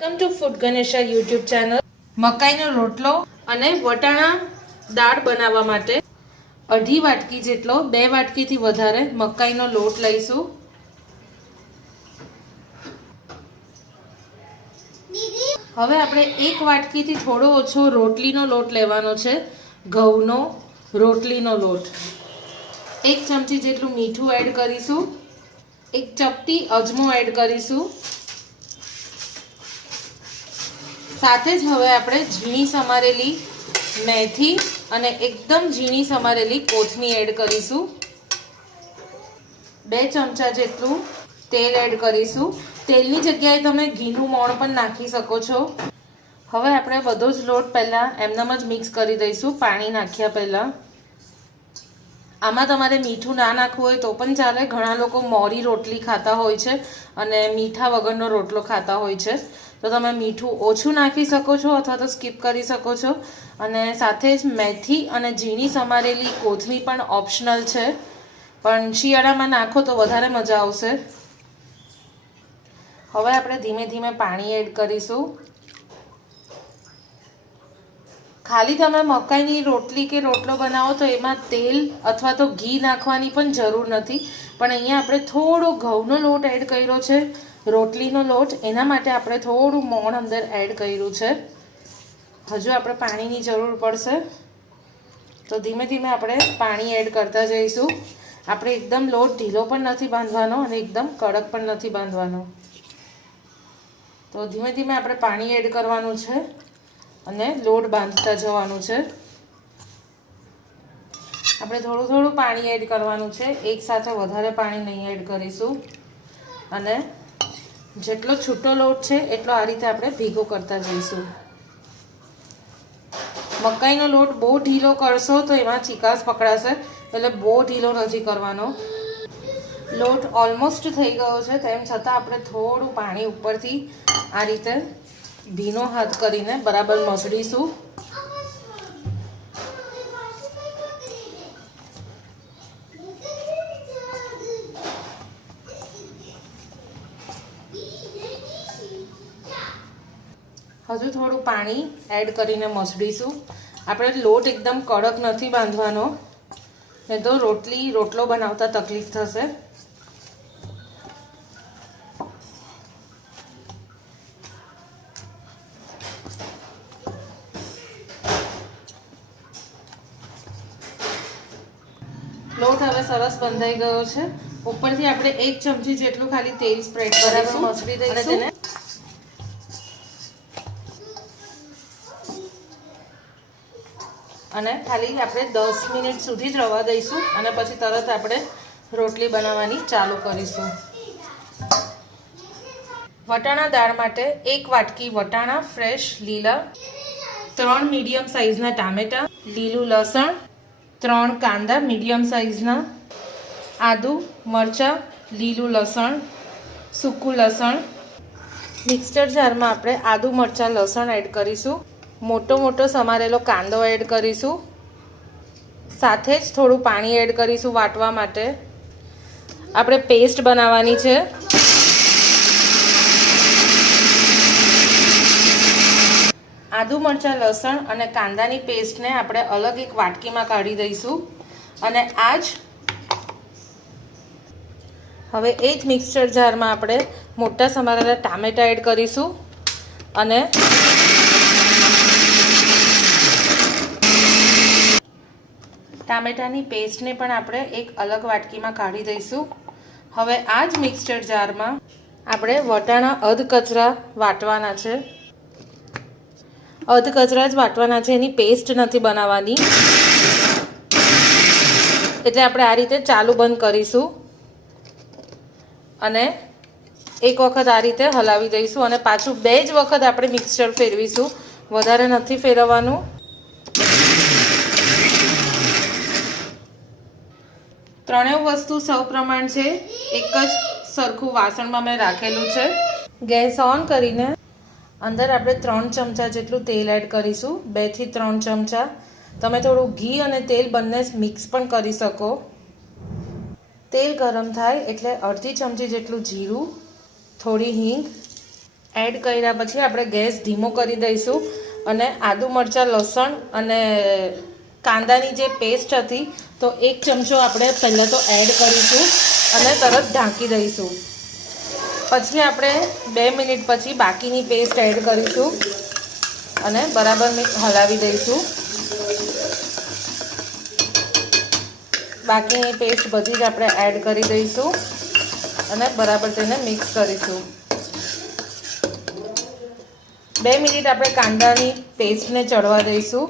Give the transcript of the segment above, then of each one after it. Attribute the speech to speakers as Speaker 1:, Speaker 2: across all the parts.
Speaker 1: Welcome to food Ganesha YouTube channel મકાઈનો રોટલો અને વટાણા દાળ બનાવવા માટે અઢી વાટકી જેટલો બે વાટકીથી વધારે મકાઈનો લોટ લઈશું. હવે આપણે એક વાટકીથી થોડો ઓછો રોટલીનો લોટ લેવાનો છે ઘઉંનો રોટલીનો લોટ. એક ચમચી જેટલું મીઠું એડ કરીશું. એક ચપટી અજમો એડ કરીશું. સાથે જ હવે આપણે ઝીણી સમારેલી મેથી અને એકદમ ઝીણી સમારેલી કોથમી એડ કરીશું. બે ચમચા જેટલું તેલ એડ કરીશું. તેલની જગ્યાએ તમે ઘીનું મોણ પણ નાખી શકો છો. હવે આપણે બધો જ લોટ પહેલાં એમનામ જ મિક્સ કરી દઈશું, પાણી નાખ્યા પહેલાં. આમાં તમારે મીઠું ના નાખવું હોય તો પણ ચાલે. ઘણા લોકો મોરી રોટલી ખાતા હોય છે અને મીઠા વગરનો રોટલો ખાતા હોય છે. તો તમે મીઠું ઓછું નાખી શકો છો અથવા તો સ્કીપ કરી શકો છો. અને સાથે જ મેથી અને ઝીણી સમારેલી કોથમી પણ ઓપ્શનલ છે. પણ શિયાળામાં નાખો તો વધારે મજા આવશે. હવે આપણે ધીમે ધીમે પાણી એડ કરીશું. ખાલી તમે મકાઈની રોટલી કે રોટલો બનાવો તો એમાં તેલ અથવા તો ઘી નાખવાની પણ જરૂર નથી. પણ અહીંયા આપણે થોડો ઘઉંનો લોટ એડ કર્યો છે, રોટલીનો લોટ. એના માટે આપણે થોડું મોણ અંદર એડ કર્યું છે. હજુ આપણે પાણીની જરૂર પડશે. તો ધીમે ધીમે આપણે પાણી એડ કરતા જઈશું. આપણે એકદમ લોટ ઢીલો પણ નથી બાંધવાનો અને એકદમ કડક પણ નથી બાંધવાનો. તો ધીમે ધીમે આપણે પાણી એડ કરવાનું છે. અને લોટ બાંધતા જવાનું છે. આપણે થોડું થોડું પાણી એડ કરવાનું છે. એક સાથે વધારે પાણી નહીં એડ કરીશું. અને જેટલો છૂટો લોટ છે, એટલો આ રીતે આપણે ભીગો કરતા જઈશું. મકાઈનો લોટ બહુ ઢીલો કરશો તો એમાં ચિકાસ પકડાશે, એટલે બહુ ઢીલો નથી કરવાનો. લોટ ઓલમોસ્ટ થઈ ગયો છે, તેમ છતાં આપણે થોડું પાણી ઉપરથી આ રીતે ભીનો હાથ કરીને બરાબર મસળીશું. હજુ થોડું પાણી એડ કરીને મસળીશું. આપણે લોટ એકદમ કડક નથી બાંધવાનો. નહીં તો રોટલી, રોટલો બનાવતા તકલીફ થશે. લોટ હવે સરસ બંધાઈ ગયો છે. ઉપરથી આપણે એક ચમચી જેટલું ખાલી તેલ સ્પ્રેડ બરાબર મસળી દઈશું. અને ખાલી આપણે દસ મિનિટ સુધી જ રવા દઈશું અને પછી તરત આપણે રોટલી બનાવવાની ચાલુ કરીશું. વટાણા દાળ માટે એક વાટકી વટાણા ફ્રેશ લીલા ત્રણ મીડિયમ સાઇઝના ટામેટાં લીલું લસણ ત્રણ કાંદા મીડિયમ સાઇઝના, આદું, મરચાં, લીલું લસણ, સૂકું લસણ. મિક્સર જારમાં આપણે આદું, મરચાં, લસણ એડ કરીશું. મોટો મોટો સમારેલો કાંદો એડ કરીશું. સાથે જ થોડું પાણી એડ કરીશું વાટવા માટે. આપણે પેસ્ટ બનાવવાની છે. આદુ, મરચાં, લસણ અને કાંદાની પેસ્ટને આપણે અલગ એક વાટકીમાં કાઢી દઈશું. અને આ જ હવે એ જ મિક્સચર જારમાં આપણે મોટા સમારેલા ટામેટાં એડ કરીશું. અને ટામેટાની પેસ્ટને પણ આપણે એક અલગ વાટકીમાં કાઢી દઈશું. હવે આ જ મિક્સચર જારમાં આપણે વટાણા અધ કચરા વાટવાના છે. અધ કચરા જ વાટવાના છે, એની પેસ્ટ નથી બનાવવાની. એટલે આપણે આ રીતે ચાલુ બંધ કરીશું અને એક વખત આ રીતે હલાવી દઈશું અને પાછું બે જ વખત આપણે મિક્સચર ફેરવીશું. વધારે નથી ફેરવવાનું. ત્રણેય વસ્તુ સૌ પ્રમાણ છે. એક જ સરખું વાસણમાં મેં રાખેલું છે. ગેસ ઓન કરીને અંદર આપણે ત્રણ ચમચા જેટલું તેલ એડ કરીશું. બેથી ત્રણ ચમચા. તમે થોડું ઘી અને તેલ બંને મિક્સ પણ કરી શકો. તેલ ગરમ થાય એટલે અડધી ચમચી જેટલું જીરું, થોડી હિંગ એડ કર્યા પછી આપણે ગેસ ધીમો કરી દઈશું અને આદુ મરચાં, લસણ અને કાંદાની જે પેસ્ટ હતી તો એક ચમચો આપણે પહેલાં તો એડ કરીશું અને તરત ઢાંકી દઈશું. પછી આપણે બે મિનિટ પછી બાકીની પેસ્ટ એડ કરીશું અને બરાબર હલાવી દઈશું. બાકીની પેસ્ટ બધી જ આપણે એડ કરી દઈશું અને બરાબર તેને મિક્સ કરીશું. બે મિનિટ આપણે કાંદાની પેસ્ટને ચડવા દઈશું.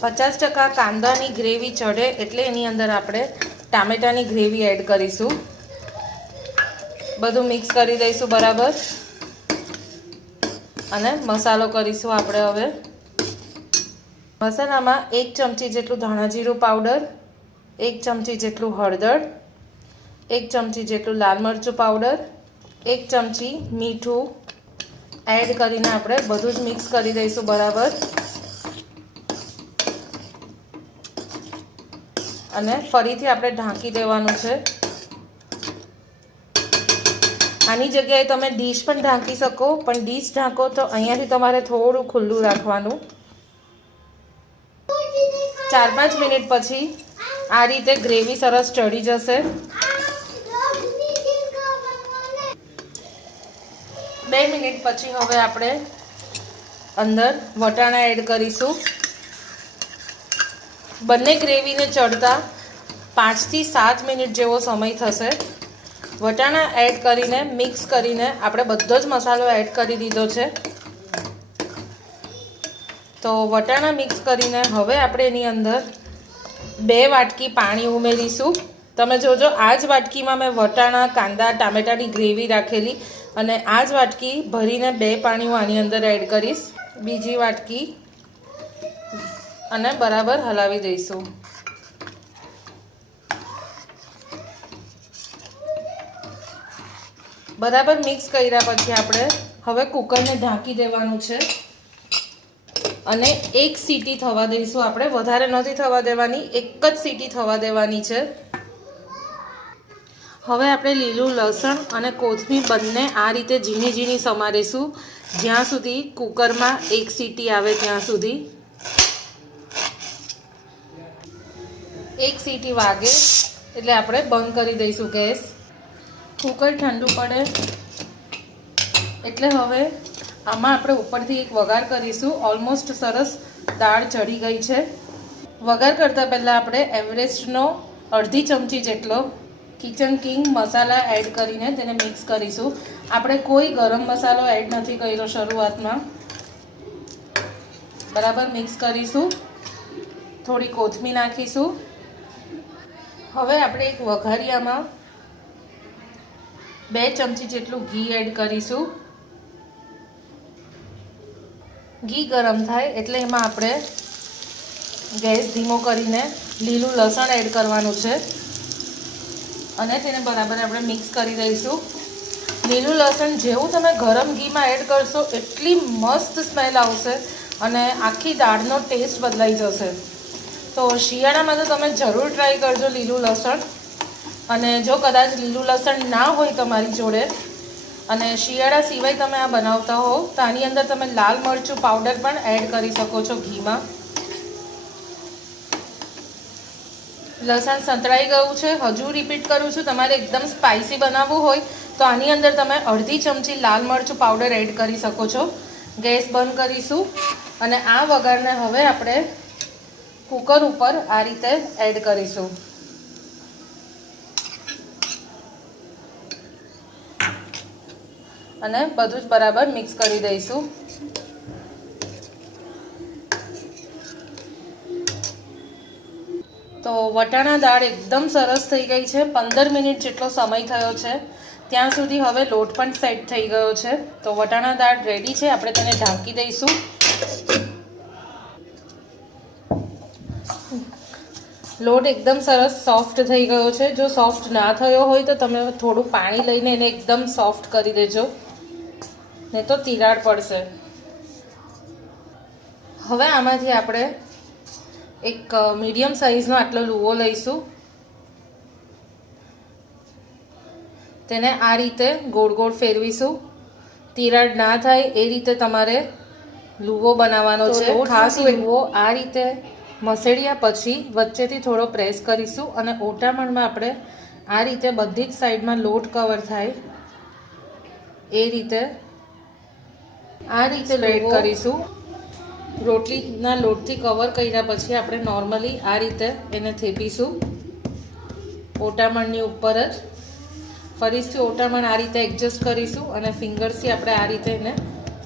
Speaker 1: પચાસ ટકા કાંદાની ગ્રેવી ચડે એટલે એની અંદર આપણે ટામેટાની ગ્રેવી એડ કરીશું. બધું મિક્સ કરી દઈશું બરાબર. અને મસાલો કરીશું આપણે હવે. મસાલામાં એક ચમચી જેટલું ધાણા જીરું પાવડર એક ચમચી જેટલું હળદર, એક ચમચી જેટલું લાલ મરચું પાવડર એક ચમચી મીઠું એડ કરીને આપણે બધું જ મિક્સ કરી દઈશું બરાબર. અને ફરીથી આપણે ઢાંકી દેવાનું છે. આની જગ્યાએ તમે ડીશ પણ ઢાંકી શકો, પણ ડીશ ઢાંકો તો અહીંયાથી તમારે થોડું ખુલ્લું રાખવાનું. ચાર પાંચ મિનિટ પછી આ રીતે ગ્રેવી સરસ ચડી જશે. બે મિનિટ પછી હવે આપણે અંદર વટાણા એડ કરીશું. બંને ગ્રેવીને ચડતા પાંચથી સાત મિનિટ જેવો સમય થશે. વટાણા એડ કરીને મિક્સ કરીને આપણે બધો જ મસાલો એડ કરી દીધો છે. તો વટાણા મિક્સ કરીને હવે આપણે એની અંદર બે વાટકી પાણી ઉમેરીશું. તમે જોજો, આ જ વાટકીમાં મેં વટાણા, કાંદા, ટામેટાની ગ્રેવી રાખેલી અને આ જ વાટકી ભરીને બે પાણી હું આની અંદર એડ કરીશ. બીજી વાટકી અને બરાબર હલાવી દઈશું. બરાબર મિક્સ કર્યા પછી આપણે હવે કુકરને ઢાંકી દેવાનું છે. અને એક સીટી થવા દઈશું આપણે. વધારે નથી થવા દેવાની, એક જ સીટી થવા દેવાની છે. હવે આપણે લીલું લસણ અને કોથમીર બંને આ રીતે ઝીણી ઝીણી સમારીશું. જ્યાં સુધી કુકરમાં એક સીટી આવે ત્યાં સુધી. એક સીટી વાગે એટલે આપણે બંધ કરી દઈશું ગેસ. કુકર ઠંડુ પડે. એટલે હવે આમાં આપણે ઉપરથી એક વઘાર કરીશું. ઓલમોસ્ટ સરસ દાળ ચડી ગઈ છે. વઘાર કરતાં પહેલાં આપણે એવરેસ્ટનો અડધી ચમચી જેટલો કિચન કિંગ મસાલા એડ કરીને તેને મિક્સ કરીશું. આપણે કોઈ ગરમ મસાલો એડ નથી કર્યો શરૂઆતમાં. બરાબર મિક્સ કરીશું. થોડી કોથમી નાખીશું. હવે આપણે એક વઘારિયામાં બે ચમચી જેટલું ઘી એડ કરીશું. ઘી ગરમ થાય એટલે એમાં આપણે ગેસ ધીમો કરીને લીલું લસણ એડ કરવાનું છે. અને તેને બરાબર આપણે મિક્સ કરી દઈશું. લીલું લસણ જેવું તમે ગરમ ઘીમાં એડ કરશો એટલી મસ્ત સ્મેલ આવશે અને આખી દાળનો ટેસ્ટ બદલાઈ જશે. તો શિયાળામાં તો તમે જરૂર ટ્રાય કરજો લીલું લસણ. અને જો કદાચ લીલું લસણ ના હોય તમારી જોડે, અને શિયાળા સિવાય તમે આ બનાવતા હો, તો આની અંદર તમે લાલ મરચું પાવડર પણ એડ કરી શકો છો ઘીમાં. લસણ સંતળાઈ ગયું છે, હજુ રિપીટ કરું છું, તમારે એકદમ સ્પાઇસી બનાવવું હોય, તો આની અંદર તમે અડધી ચમચી લાલ મરચું પાવડર એડ કરી શકો છો. ગેસ બંધ કરીશું, અને આ વઘારને હવે આપણે કુકર ઉપર આ રીતે એડ કરીશું. અને બધું જ બરાબર મિક્સ કરી દઈશું. તો વટાણા દાળ એકદમ સરસ થઈ ગઈ છે. પંદર મિનિટ જેટલો સમય થયો છે. ત્યાં સુધી હવે લોટ પણ સેટ થઈ ગયો છે. તો વટાણા દાળ રેડી છે. આપણે તેને ઢાંકી દઈશું. લોટ એકદમ સરસ સોફ્ટ થઈ ગયો છે. જો સોફ્ટ ના થયો હોય તો તમે થોડું પાણી લઈને એને એકદમ સોફ્ટ કરી દેજો. નહીં તો તિરાડ પડશે. હવે આમાંથી આપણે એક મીડિયમ સાઇઝનો આટલો લુવો લઈશું. તેને આ રીતે ગોળ ગોળ ફેરવીશું. તિરાડ ના થાય એ રીતે તમારે લુવો બનાવવાનો છે. ખાસ લુવો આ રીતે મસેડ્યા પછી વચ્ચેથી થોડો પ્રેસ કરીશું અને ઓટામણમાં આપણે આ રીતે બધી જ સાઈડમાં લોટ કવર થાય. એ રીતે આ રીતે સ્પ્રેડ કરીશું. રોટલીના લોટથી કવર કર્યા પછી આપણે નોર્મલી આ રીતે એને થેપીશું. ઓટામણની ઉપર જ. ફરીથી ઓટામણ આ રીતે એડજસ્ટ કરીશું અને ફિંગર્સથી આપણે આ રીતે એને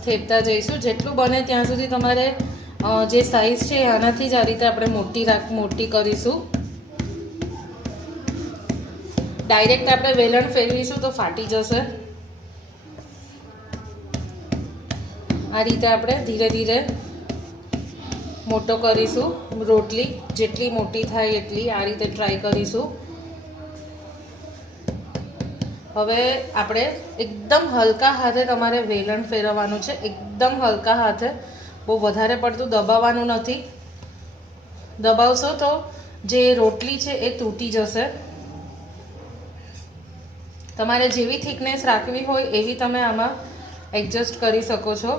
Speaker 1: થેપતા જઈશું. જેટલું બને ત્યાં સુધી તમારે જે સાઈઝ છે આનાથી જ આ રીતે આપણે મોટી રાખ મોટી કરીશું. ડાયરેક્ટ આપણે વેલણ ફેરવીશું તો ફાટી જશે. આ રીતે આપણે ધીરે ધીરે મોટો કરીશું. રોટલી જેટલી મોટી થાય એટલી આ રીતે ટ્રાય કરીશું. હવે આપણે એકદમ હલકા હાથે તમારે વેલણ ફેરવવાનું છે. એકદમ હલકા હાથે. બહુ વધારે પડતું દબાવવાનું નથી. દબાવશો તો જે રોટલી છે એ તૂટી જશે. તમારે જેવી થિકનેસ રાખવી હોય એવી તમે આમાં એડજસ્ટ કરી શકો છો.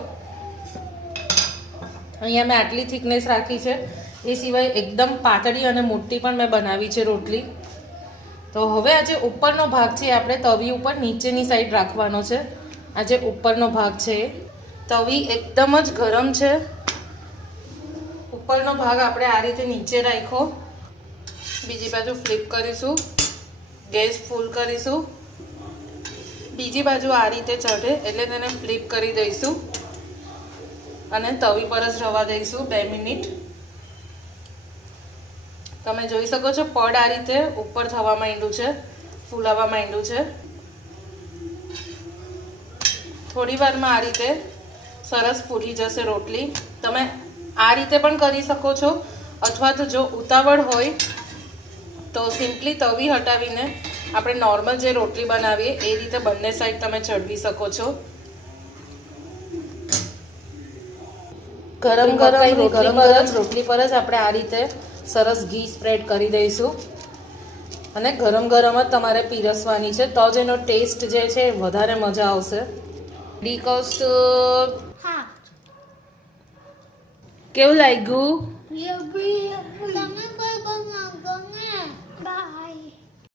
Speaker 1: અહીંયા મેં આટલી થિકનેસ રાખી છે. એ સિવાય એકદમ પાતળી અને મોટી પણ મેં બનાવી છે રોટલી. તો હવે આ જે ઉપરનો ભાગ છે આપણે તવી ઉપર નીચેની સાઈડ રાખવાનો છે. આ જે ઉપરનો ભાગ છે એ. તવી એકદમ જ ગરમ છે. ઉપરનો ભાગ આપણે આ રીતે નીચે રાખ્યો. બીજી બાજુ ફ્લિપ કરીશું. ગેસ ફૂલ કરીશું. બીજી બાજુ આ રીતે ચઢે એટલે તેને ફ્લિપ કરી દઈશું. અને તવી પર જ રવા દઈશું, બે મિનિટ. તમે જોઈ શકો છો, પડ આ રીતે ઉપર થવા માંડ્યું છે, ફૂલાવા માંડ્યું છે. થોડી વારમાં આ રીતે સરસ ફૂલી જશે રોટલી. તમે આ રીતે પણ કરી શકો છો, અથવા તો જો ઉતાવળ હોય, તો સિમ્પલી તવી હટાવીને આપણે નોર્મલ જે રોટલી બનાવીએ, એ રીતે બંને સાઈડ તમે ચડવી શકો છો. ગરમ ગરમ ગરમ ગરમ રોટલી પર જ આપણે આ રીતે સરસ ઘી સ્પ્રેડ કરી દઈશું. અને ગરમ ગરમ જ તમારે પીરસવાની છે. તો જ એનો ટેસ્ટ જે છે એ વધારે મજા આવશે. બીકોઝ કેવું લાગ્યું?